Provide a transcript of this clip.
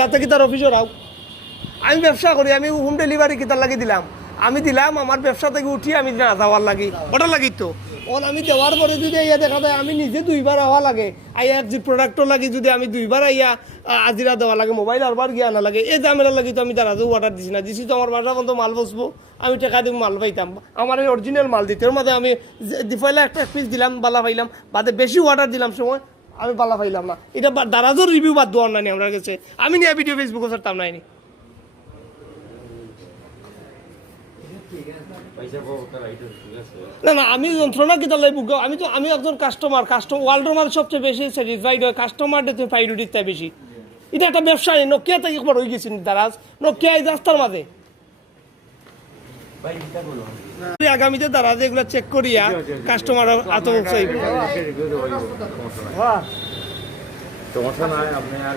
রাতে কি তার অফিসে রাও আমি ব্যবসা করি আমি হোম ডেলিভারি কিতার লাগি দিলাম আমি দিলাম আমার ব্যবসা থেকে উঠিয়ে আমি না যাওয়ার লাগি ওটা লাগি তো ওন আমি দেওয়ার পরে যদি ইয়া দেখা যায় আমি নিজে দুইবার হওয়া লাগে আইয়া যে প্রোডাক্টর লাগি যদি আমি দুইবার আইয়া আজিরা দেওয়া লাগে মোবাইল আরবার গিয়া না লাগে এই জামেলা লাগি তো আমি দাঁড়াতেও অর্ডার দিছি না দিছি তো আমার বাসা পর্যন্ত মাল বসবো আমি টাকা দিয়ে মাল পাইতাম আমার এই অরিজিনাল মাল দিতে ওর মধ্যে আমি দিফাইলা একটা পিস দিলাম বালা পাইলাম বাদে বেশি অর্ডার দিলাম সময় আমি বালা পাইলাম না এটা দারাজোর রিভিউ বাদ দেওয়ার নাই আমার কাছে আমি নিয়ে ভিডিও ফেসবুকে ছাড়তাম নাইনি না না আমি যন্ত্রণা কি তাহলে আমি একজন কাস্টমার ওয়ার্ল্ডের মাঝে সবচেয়ে বেশি স্যাটিসফাইড হয় কাস্টমার তুমি প্রায়োরিটি তাই বেশি এটা একটা ব্যবসায়ী নোকিয়া থেকে একবার হয়ে গেছি দারাজ নোকিয়া এই রাস্তার মাঝে আগামীতে দারাজ এগুলো চেক করিয়া কাস্টমার এত সমস্যা নাই আপনি আর